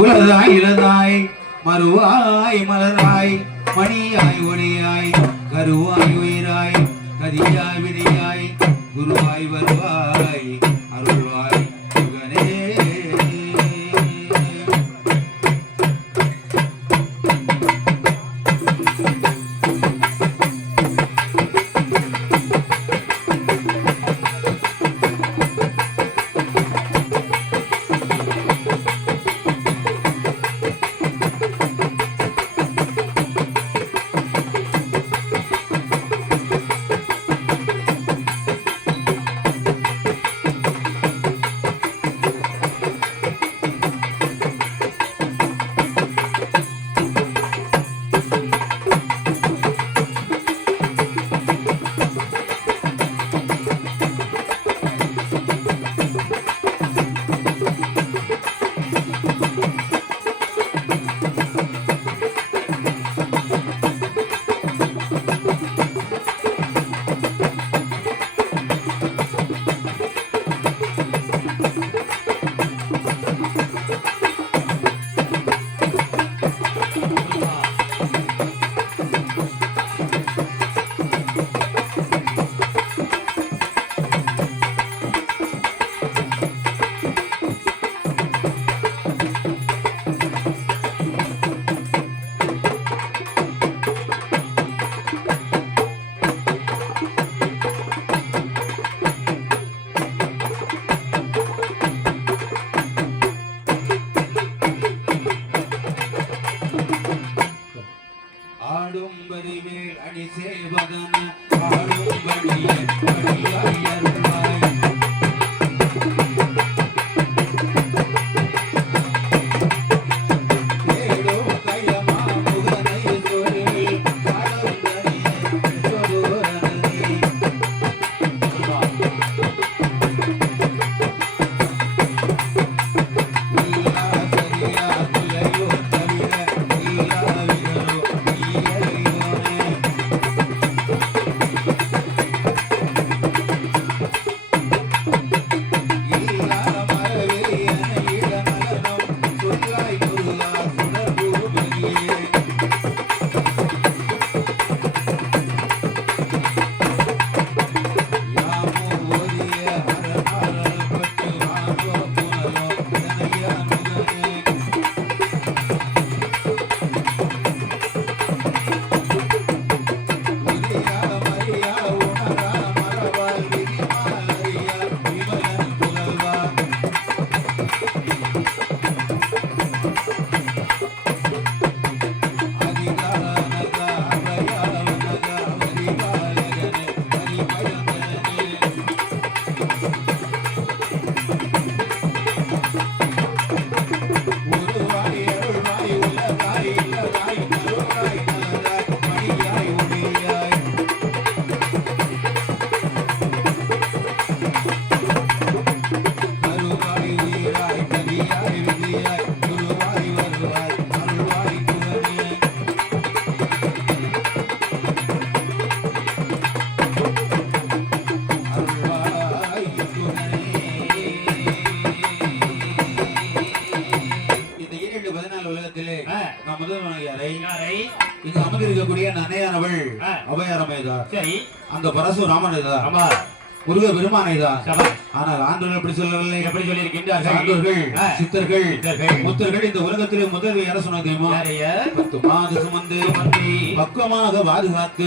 உலதாய் இளதாய் மறுவாய் மலராய் மணியாய் ஒளியாய் கருவாய் உயிராய் கதியாய் விதியாய் குருவாய் வருவாய் அருள்வாய் முகனே. ஆடும்படிவேல் அடி சேவதன ஆடும்படியே அடியாய் அருளாய் தேடோ கையமா முகனை சொல் காடந்தனியே சொருவனே. இங்கு அமர்ந்திருக்கக்கூடிய அன்னையானவள் அபயாரமேதான். சரி, அந்த பரசுராமன் முருக பெருமானைதான். ஆனால் ஆண்டவர்கள் எப்படி சொல்லவில்லை, எப்படி சொல்லி இருக்கின்றார்கள்? சித்தர்கள் முத்தர்கள் இந்த உலகத்திலே முதல் யார சொன்னது தெரியுமா? 10 மாத சுமந்து பக்குவமாக பாதுகாத்து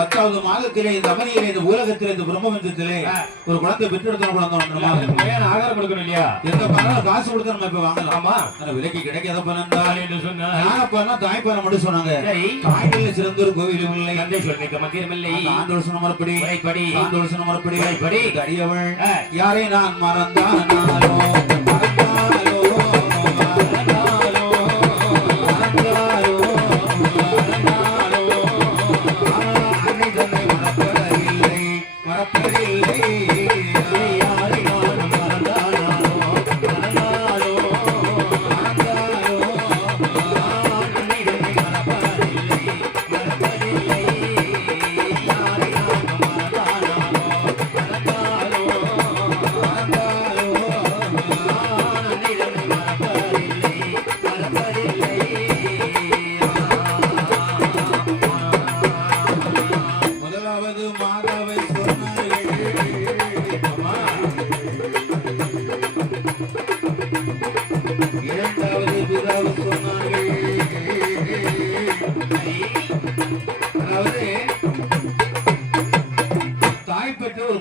10வது மாதத்திலே இந்த அமரியிலே இந்த உலகத்திலே இந்த பிரம்மபஞ்சத்திலே ஒரு குழந்தை பெற்றெடுத்த குழந்தை ஆகாரம் கொடுக்கணும் இல்லையா? எந்த பணம் காசு கொடுத்து நம்ம இப்ப வாங்கலாமா? விலைக்கு கிடைக்காத பணம் என்று சொன்னா தாய்ப்பாலம் மட்டும் சொன்னாங்க. தாய்களில் சிறந்த ஒரு கோவிலும் இல்லை, தந்தை சொல்லிக்க மத்தியம் இல்லை. ஆண்டோர் சொன்ன மறுபடி ஆண்டோர் சொன்ன மறுபடி அடியவள் யாரை நான் மறந்தானாலோ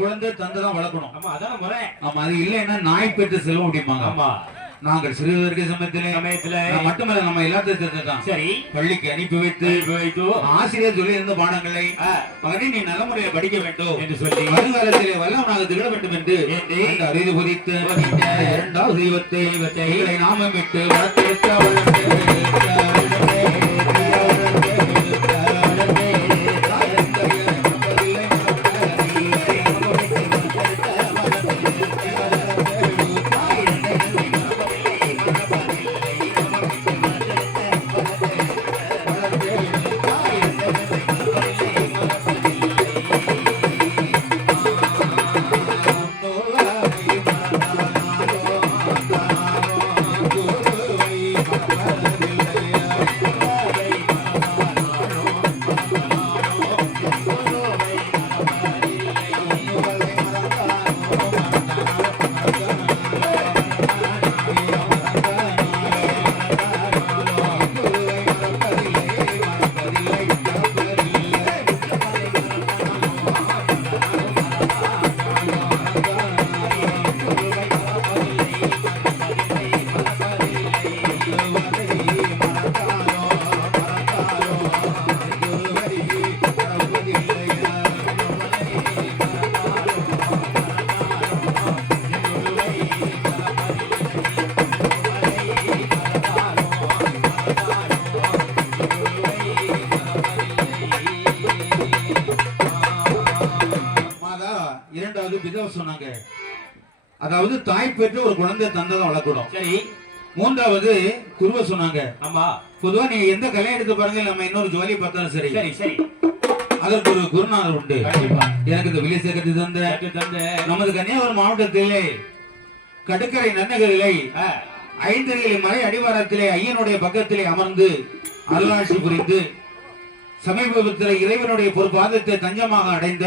குழந்தை தந்துதான் வளர்க்கணும். ஆமா அதான முறை. ஆமா அது இல்லைன்னா நாய் பெற்று செல்ல முடியுமாங்க. ஆமா நாங்கள் சிறுவர்கள் சமயத்திலே மட்டுமல்ல நம்ம எல்லாத்தையும் சரி பள்ளிக்கு அனுப்பி வைத்து ஆசிரியர் சொல்லி இருந்த பாடங்களை மகனே நீ நல்ல முறையில் படிக்க வேண்டும் என்று சொல்லி வருங்காலத்திலே வல்லவனாக திகழ வேண்டும் என்று அறிவு குறித்து இரண்டாவது தெய்வத்தை நாமம் விட்டு வளர்த்தெடுத்து சொன்னாங்க. அதாவது தாய் பெற்று ஒரு குழந்தை தந்ததை வளர்க்கணும். சரி மூன்றாவது குருவ சொன்னாங்க. ஆமா பொதுவா நீங்க எந்த கலையை எடுத்து பாருங்க நம்ம இன்னொரு ஜோலியை பார்த்தாலும் சரி சரி சரி அதற்கு ஒரு குருநாதர் உண்டு. எனக்கு இந்த வில்லிசை கட்டி தந்த நமது கன்னியாகுமரி மாவட்டத்திலே கடுக்கரை நன்னகரிலே 5 மலை அடிவாரத்திலே ஐயனுடைய பக்கத்திலே அமர்ந்து அருளாட்சி புரிந்து சமீபத்தில் இறைவனுடைய பொறுப்பாதத்தை தஞ்சமாக அடைந்த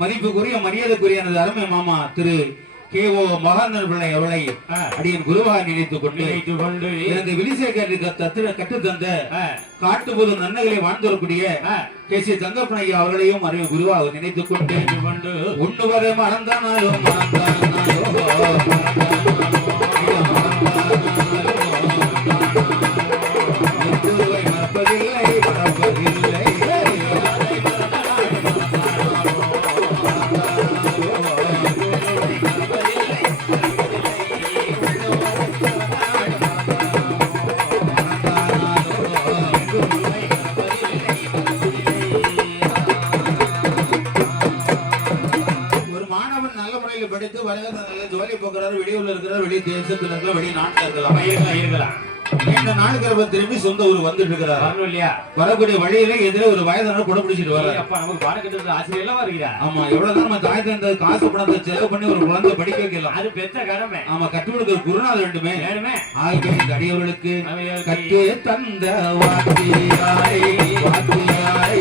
மதிப்புக்குரிய மரியாதைக்குரிய எனது அருமை மாமா திரு கே.ஓ. மகாந்தன் பிள்ளை அவர்களை அடியின் குருவாக நினைத்துக் கொண்டு எனது விலிசை கட்டு தந்த காட்டுபோது நன்னகளை வாழ்ந்து வரக்கூடிய கே.சி. தங்கப்பனையா அவர்களையும் அறிவு குருவாக நினைத்துக் கொண்டு உண்ணுவதை மறந்தானாலும் மறப்பதில்லை மறப்பதில்லை படித்து வருகிற ஜோலி போக்குறாரு வெளியூர்ல இருக்கிறார் வெளி தேசத்துல இருக்கிற வெளி நாட்டுல இருக்கலாம் இந்த நாளுக்கு திரும்பி சொந்த ஊர் வந்துட்டு இருக்கிறார் இல்லையா வரக்கூடிய வழியில எதிரே ஒரு வயதான கூட பிடிச்சிட்டு வர அப்ப நமக்கு பாடம் கட்டுறது ஆசிரியர் எல்லாம் வருகிறார். ஆமா எவ்வளவுதான் நம்ம தாய் தந்த காசு பணத்தை செலவு பண்ணி ஒரு குழந்தை படிக்க வைக்கலாம் அது பெற்ற கடமை. ஆமா கற்றுக் கொடுக்கிற குருநாதர் வேண்டுமே ஆகிய இந்த அடியவர்களுக்கு கற்று தந்த வாத்தியாரை வாத்தியாரை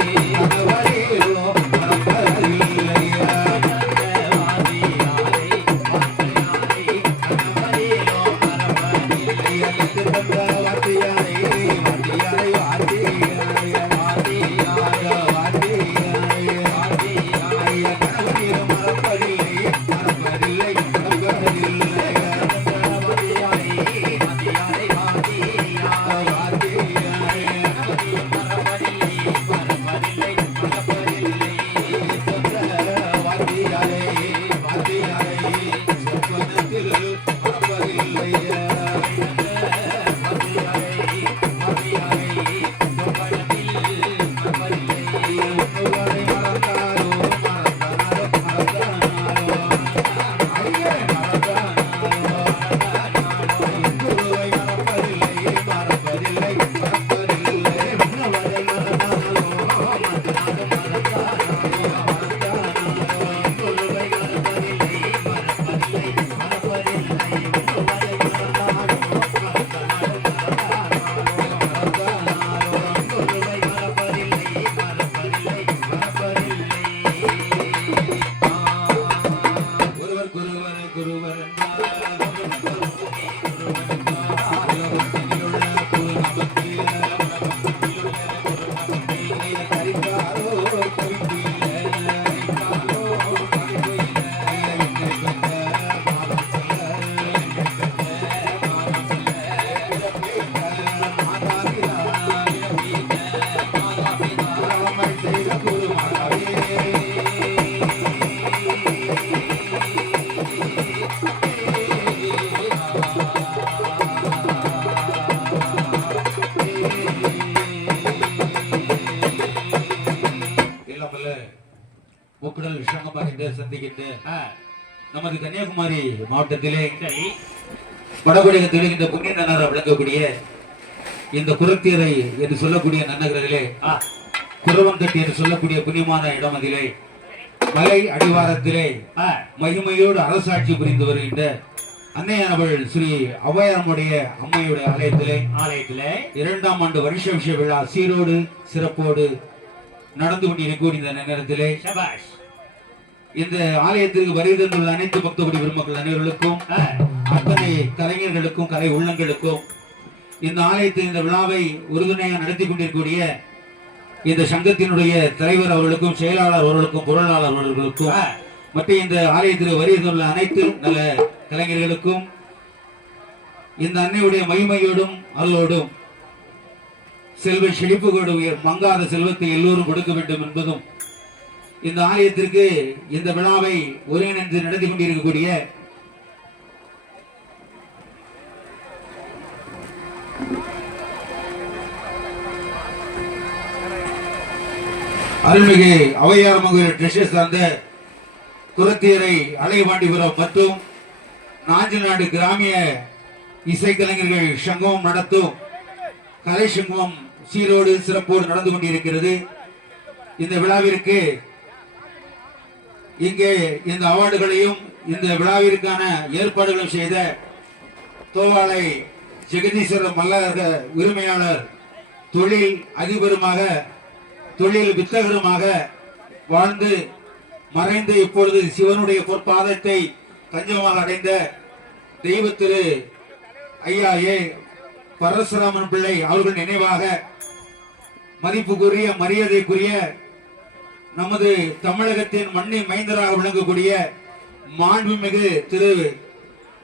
சந்திக்கின்ற நமது கன்னியாகுமரி மாவட்டத்திலே வடகுடிகத்தில் இந்த புண்ணிய நன்னராக விளங்கக்கூடிய இந்த குரத்தீரை என்று சொல்லக்கூடிய நன்னகரிலே குரவந்தட்டி என்று சொல்லக்கூடிய புண்ணியமான இடம் அதிலே மலை அடிவாரத்திலே மகிமையோடு அரசாட்சி புரிந்து வருகின்ற அன்னையானவள் ஸ்ரீ ஔவையாருடைய அம்மையுடைய ஆலயத்திலே 2ஆம் ஆண்டு வருஷ விஷய விழா சீரோடு சிறப்போடு நடந்து கொண்டிருக்கக்கூடிய இந்த நேரத்திலே இந்த ஆலயத்திற்கு வருகை தந்துள்ள அனைத்து பக்தகுடி பெருமக்கள் அனைவர்களுக்கும் அத்தனை கலைஞர்களுக்கும் கலை உள்ளங்களுக்கும் இந்த ஆலயத்தில் இந்த விழாவை உறுதுணையாக நடத்தி கொண்டிருக்கக்கூடிய இந்த சங்கத்தினுடைய தலைவர் அவர்களுக்கும் செயலாளர் அவர்களுக்கும் பொருளாளர் அவர்களுக்கும் மற்றும் இந்த ஆலயத்தில் வருகை தந்துள்ள அனைத்து நல்ல கலைஞர்களுக்கும் இந்த அன்னையுடைய மகிமையோடும் அருளோடும் செல்வ செழிப்புகோடு மங்காத செல்வத்தை எல்லோரும் கொடுக்க வேண்டும் என்பதும் இந்த ஆலயத்திற்கு இந்த விழாவை ஒருங்கிணைந்து நடத்தி கொண்டிருக்கக்கூடிய அருள்மிகு ஔவையார் மகளிர் ட்ரஸ்ட் சார்ந்த குரத்தீரை அலைவாண்டிபுரம் மற்றும் நாஞ்சில்நாடு கிராமிய இசைக்கலைஞர்கள் சங்கமம் நடத்தும் கலை சங்கமம் சீரோடு சிறப்போடு நடந்து கொண்டிருக்கிறது. இந்த விழாவிற்கு இங்கே இந்த அவார்டுகளையும் இந்த விழாவிற்கான ஏற்பாடுகளும் செய்த தோவாளை ஜெகதீஸ்வரர் மல்லக உரிமையாளர் தொழில் அதிபருமாக தொழில் வித்தகருமாக வாழ்ந்து மறைந்து இப்பொழுது சிவனுடைய பொற்பாதத்தை தஞ்சமாக அடைந்த தெய்வ திரு ஐயா ஏ பரசுராமன் பிள்ளை அவர்கள் நினைவாக மதிப்புக்குரிய மரியாதைக்குரிய நமது தமிழகத்தின் மண்ணின் மைந்தராக விளங்கக்கூடிய மாண்புமிகு திரு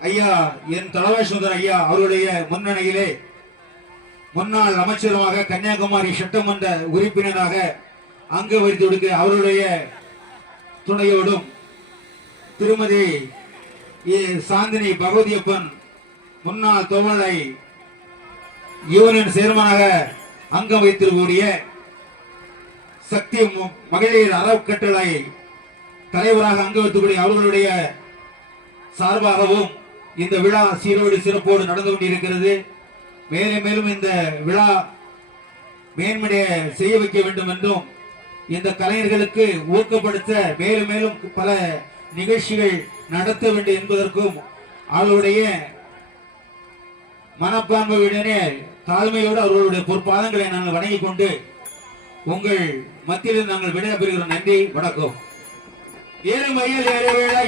ஐயா என் தலவாசுந்தர் ஐயா அவருடைய முன்னணியிலே முன்னாள் அமைச்சருமாக கன்னியாகுமரி சட்டமன்ற உறுப்பினராக அங்க வரித்து கொடுக்க அவருடைய துணையோடும் திருமதி சாந்தினி பகவதியப்பன் முன்னாள் தோமலை யூனியன் சேர்மனாக அங்கம் வைத்திருக்கக்கூடிய சக்தி மகளிர் அறக்கட்டளை தலைவராக அங்கம் வைத்துக்கூடிய அவர்களுடைய சார்பாகவும் இந்த விழா சீரோடு சிறப்போடு நடந்து கொண்டிருக்கிறது. மேலும் மேலும் இந்த விழா மேன்மையை செய்ய வைக்க வேண்டும் என்றும் இந்த கலைஞர்களுக்கு ஊக்கப்படுத்த மேலும் மேலும் பல நிகழ்ச்சிகள் நடத்த வேண்டும் என்பதற்கும் அவர்களுடைய மனப்பான்மையுடனே தாழ்மையோடு அவர்களுடைய பொற்பாதங்களை நாங்கள் வணங்கிக் கொண்டு உங்கள் மத்தியில் நாங்கள் விடைபெறுகிறோம். நன்றி, வணக்கம். ஏழு மையில் ஏழு வேளை